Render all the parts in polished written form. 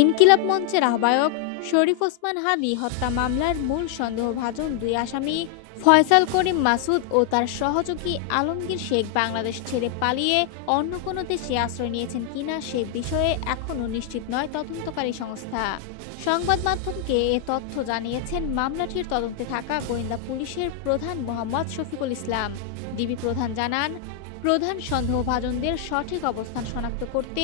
ইনকিলাব মঞ্চের আহ্বায়ক শরীফ ওসমান হাদী হত্যা মামলার মূল সন্দেহভাজন দুই আসামি ফয়সাল করিম মাসুদ ও তার সহযোগী আলমগীর শেখ বাংলাদেশ ছেড়ে পালিয়ে অন্য কোনো দেশে আশ্রয় নিয়েছেন কিনা সে বিষয়ে এখনও নিশ্চিত নয় তদন্তকারী সংস্থা। সংবাদ মাধ্যমকে এ তথ্য জানিয়েছেন মামলাটির তদন্তে থাকা গোয়েন্দা পুলিশের প্রধান মোহাম্মদ শফিকুল ইসলাম। ডিবি প্রধান জানান, প্রধান সন্দেহভাজনদের সঠিক অবস্থান শনাক্ত করতে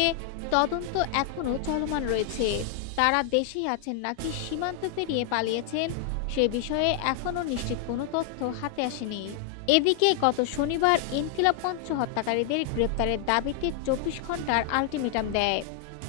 তদন্ত এখনও চলমান রয়েছে। তারা দেশেই আছেন নাকি সীমান্ত পেরিয়ে পালিয়েছেন সে বিষয়ে এখনও নিশ্চিত কোনো তথ্য হাতে আসেনি। এদিকে গত শনিবার ইনকিলাব মঞ্চ হত্যাকারীদের গ্রেপ্তারের দাবিতে 24 ঘন্টার আলটিমেটাম দেয়।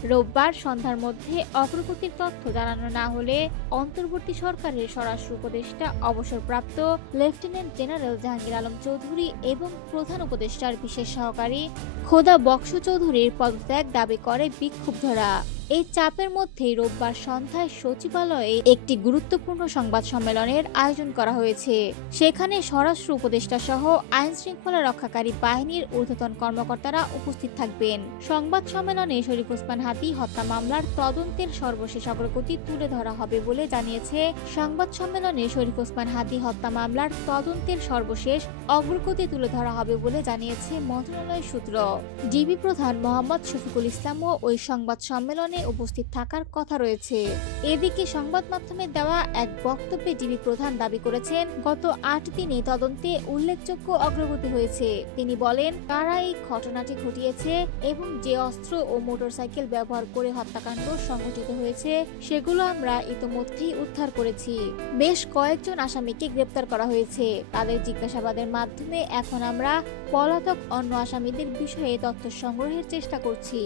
রোববার সন্ধ্যার মধ্যে অগ্রগতির তথ্য জানানো না হলে অন্তর্বর্তী সরকারের স্বরাষ্ট্র উপদেষ্টা অবসরপ্রাপ্ত লেফটেন্যান্ট জেনারেল জাহাঙ্গীর আলম চৌধুরী এবং প্রধান উপদেষ্টার বিশেষ সহকারী খোদা বক্স চৌধুরীর পদত্যাগ দাবি করে বিক্ষুব্ধরা। এই চাপের মধ্যেই রোববার সন্ধ্যায় সচিবালয়ে একটি গুরুত্বপূর্ণ সংবাদ সম্মেলনের আয়োজন করা হয়েছে। সেখানে স্বরাষ্ট্র উপদেষ্টা সহ আইন শৃঙ্খলা রক্ষাকারী বাহিনীর ঊর্ধ্বতন কর্মকর্তারা উপস্থিত থাকবেন। সংবাদ সম্মেলনে শরীফ ওসমান হাদী হত্যা মামলার তদন্তের সর্বশেষ অগ্রগতি তুলে ধরা হবে বলে জানিয়েছে। সংবাদ সম্মেলনে শরীফ ওসমান হাদী হত্যা মামলার তদন্তের সর্বশেষ অগ্রগতি তুলে ধরা হবে বলে জানিয়েছে মন্ত্রণালয় সূত্র। ডিবি প্রধান মোহাম্মদ শফিকুল ইসলামও ওই সংবাদ সম্মেলনে উপস্থিত থাকার কথা রয়েছে। এদিকে সংবাদ মাধ্যমে দেওয়া এক বক্তব্যে ডিবি প্রধান দাবি করেছেন, গত 8 দিনে তদন্তে উল্লেখযোগ্য অগ্রগতি হয়েছে। তিনি বলেন, কারা এই ঘটনাটি ঘটিয়েছে এবং যে অস্ত্র ও মোটরসাইকেল ব্যবহার করে হত্যাকাণ্ড সংঘটিত হয়েছে সেগুলো আমরা ইতোমধ্যেই উদ্ধার করেছি। বেশ কয়েকজন আসামিকে গ্রেপ্তার করা হয়েছে। তাদের জিজ্ঞাসাবাদের মাধ্যমে এখন আমরা পলাতক অন্য আসামিদের বিষয়ে তথ্য সংগ্রহের চেষ্টা করছি।